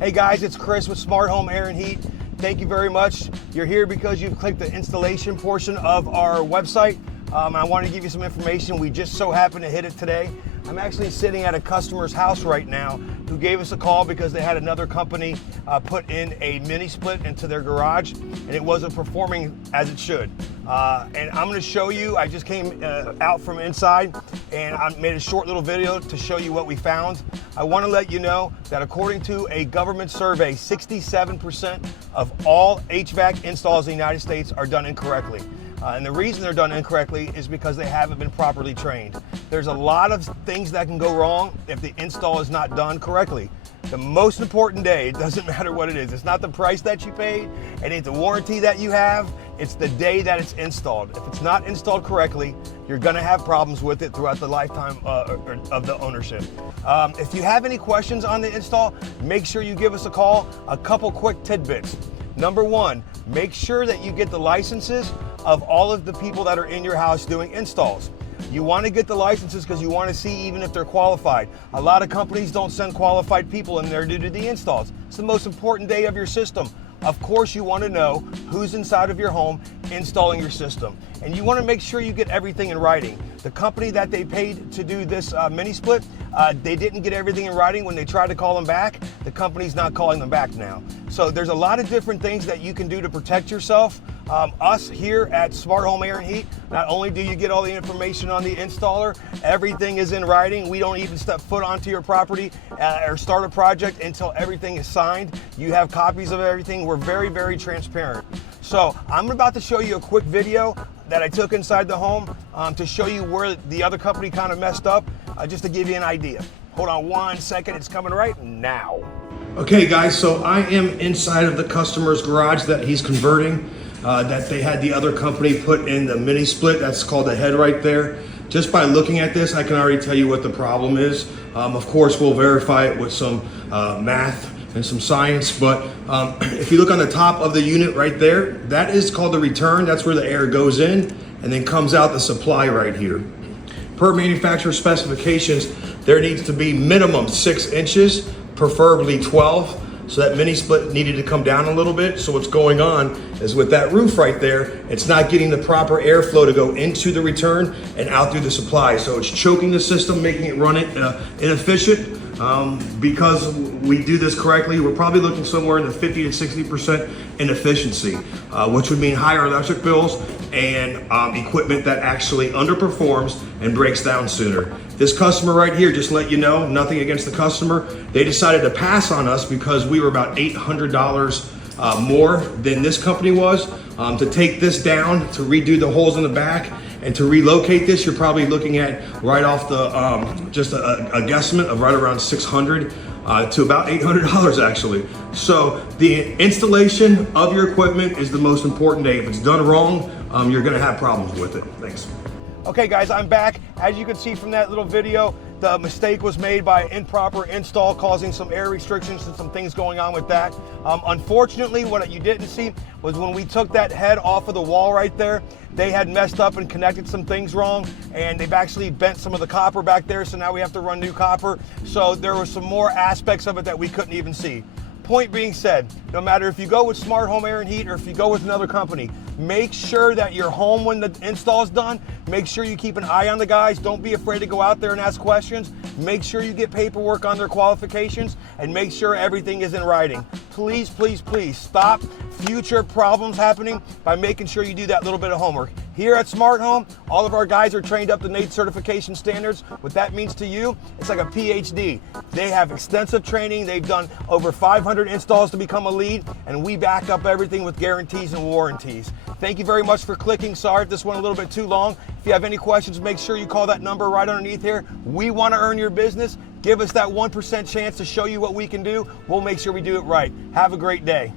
Hey guys, it's Chris with Smart Home Air and Heat. Thank you very much. You're here because you've clicked the installation portion of our website. I want to give you some information. We just so happened to hit it today. I'm actually sitting at a customer's house right now who gave us a call because they had another company put in a mini split into their garage and it wasn't performing as it should. And I'm going to show you, I just came out from inside and I made a short little video to show you what we found. I want to let you know that according to a government survey, 67% of all HVAC installs in the United States are done incorrectly. And the reason they're done incorrectly is because they haven't been properly trained. There's a lot of things that can go wrong if the install is not done correctly. The most important day, it doesn't matter what it is. It's not the price that you paid, it ain't the warranty that you have, it's the day that it's installed. If it's not installed correctly, you're gonna have problems with it throughout the lifetime of the ownership. If you have any questions on the install, make sure you give us a call. A couple quick tidbits. Number one, make sure that you get the licenses of all of the people that are in your house doing installs. You want to get the licenses because you want to see even if they're qualified. A lot of companies don't send qualified people in there to do the installs. It's the most important day of your system. Of course, you want to know who's inside of your home installing your system. And you want to make sure you get everything in writing. The company that they paid to do this mini split, they didn't get everything in writing when they tried to call them back. The company's not calling them back now. So there's a lot of different things that you can do to protect yourself. Us here at Smart Home Air and Heat, not only do you get all the information on the installer, everything is in writing. We don't even step foot onto your property or start a project until everything is signed. You have copies of everything. We're very, very transparent. So I'm about to show you a quick video that I took inside the home to show you where the other company kind of messed up, just to give you an idea. Hold on 1 second, it's coming right now. Okay guys, so I am inside of the customer's garage that he's converting, that they had the other company put in the mini split. That's called the head right there. Just by looking at this, I can already tell you what the problem is. Of course, we'll verify it with some math and some science, but if you look on the top of the unit right there, that is called the return. That's where the air goes in and then comes out the supply right here. Per manufacturer specifications, there needs to be minimum 6 inches, preferably 12. So that mini split needed to come down a little bit. So what's going on is with that roof right there, it's not getting the proper airflow to go into the return and out through the supply. So it's choking the system, making it run inefficient. Because we do this correctly, we're probably looking somewhere in the 50 to 60% inefficiency, which would mean higher electric bills and equipment that actually underperforms and breaks down sooner. This customer right here, just to let you know, nothing against the customer, they decided to pass on us because we were about $800 more than this company was. To take this down, to redo the holes in the back, and to relocate this, you're probably looking at right off the, just a guesstimate of right around $600 to about $800 actually. So the installation of your equipment is the most important day. If it's done wrong, you're gonna have problems with it. Thanks. Okay guys, I'm back. As you can see from that little video, the mistake was made by improper install, causing some air restrictions and some things going on with that. Unfortunately, what you didn't see was when we took that head off of the wall right there, they had messed up and connected some things wrong, and they've actually bent some of the copper back there, so now we have to run new copper. So there were some more aspects of it that we couldn't even see. Point being said, no matter if you go with Smart Home Air and Heat or if you go with another company, make sure that you're home when the install is done. Make sure you keep an eye on the guys. Don't be afraid to go out there and ask questions. Make sure you get paperwork on their qualifications and make sure everything is in writing. Please, please, please stop future problems happening by making sure you do that little bit of homework. Here at Smart Home, all of our guys are trained up to NATE certification standards. What that means to you, it's like a PhD. They have extensive training. They've done over 500 installs to become a lead, and we back up everything with guarantees and warranties. Thank you very much for clicking. Sorry if this went a little bit too long. If you have any questions, make sure you call that number right underneath here. We want to earn your business. Give us that 1% chance to show you what we can do. We'll make sure we do it right. Have a great day.